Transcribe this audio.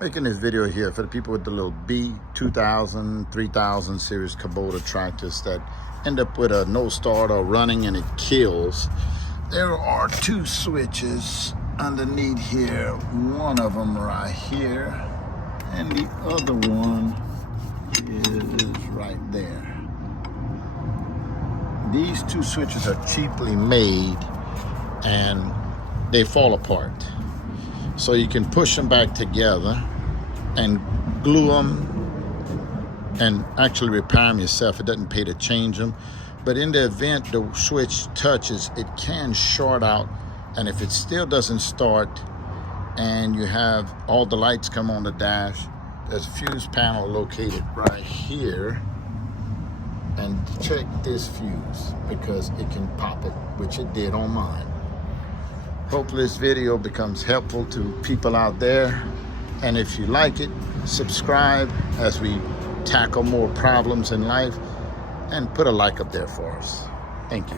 Making this video here for the people with the little B2000, 3000 series Kubota tractors that end up with a no start or running and it kills. There are two switches underneath here. One of them right here, and the other one is right there. These two switches are cheaply made and they fall apart. So you can push them back together and glue them and actually repair them yourself. It doesn't pay to change them. But in the event the switch touches, it can short out. And if it still doesn't start and you have all the lights come on the dash, there's a fuse panel located right here. And check this fuse because it can pop it, which it did on mine. Hopefully this video becomes helpful to people out there. And if you like it, subscribe as we tackle more problems in life, and put a like up there for us. Thank you.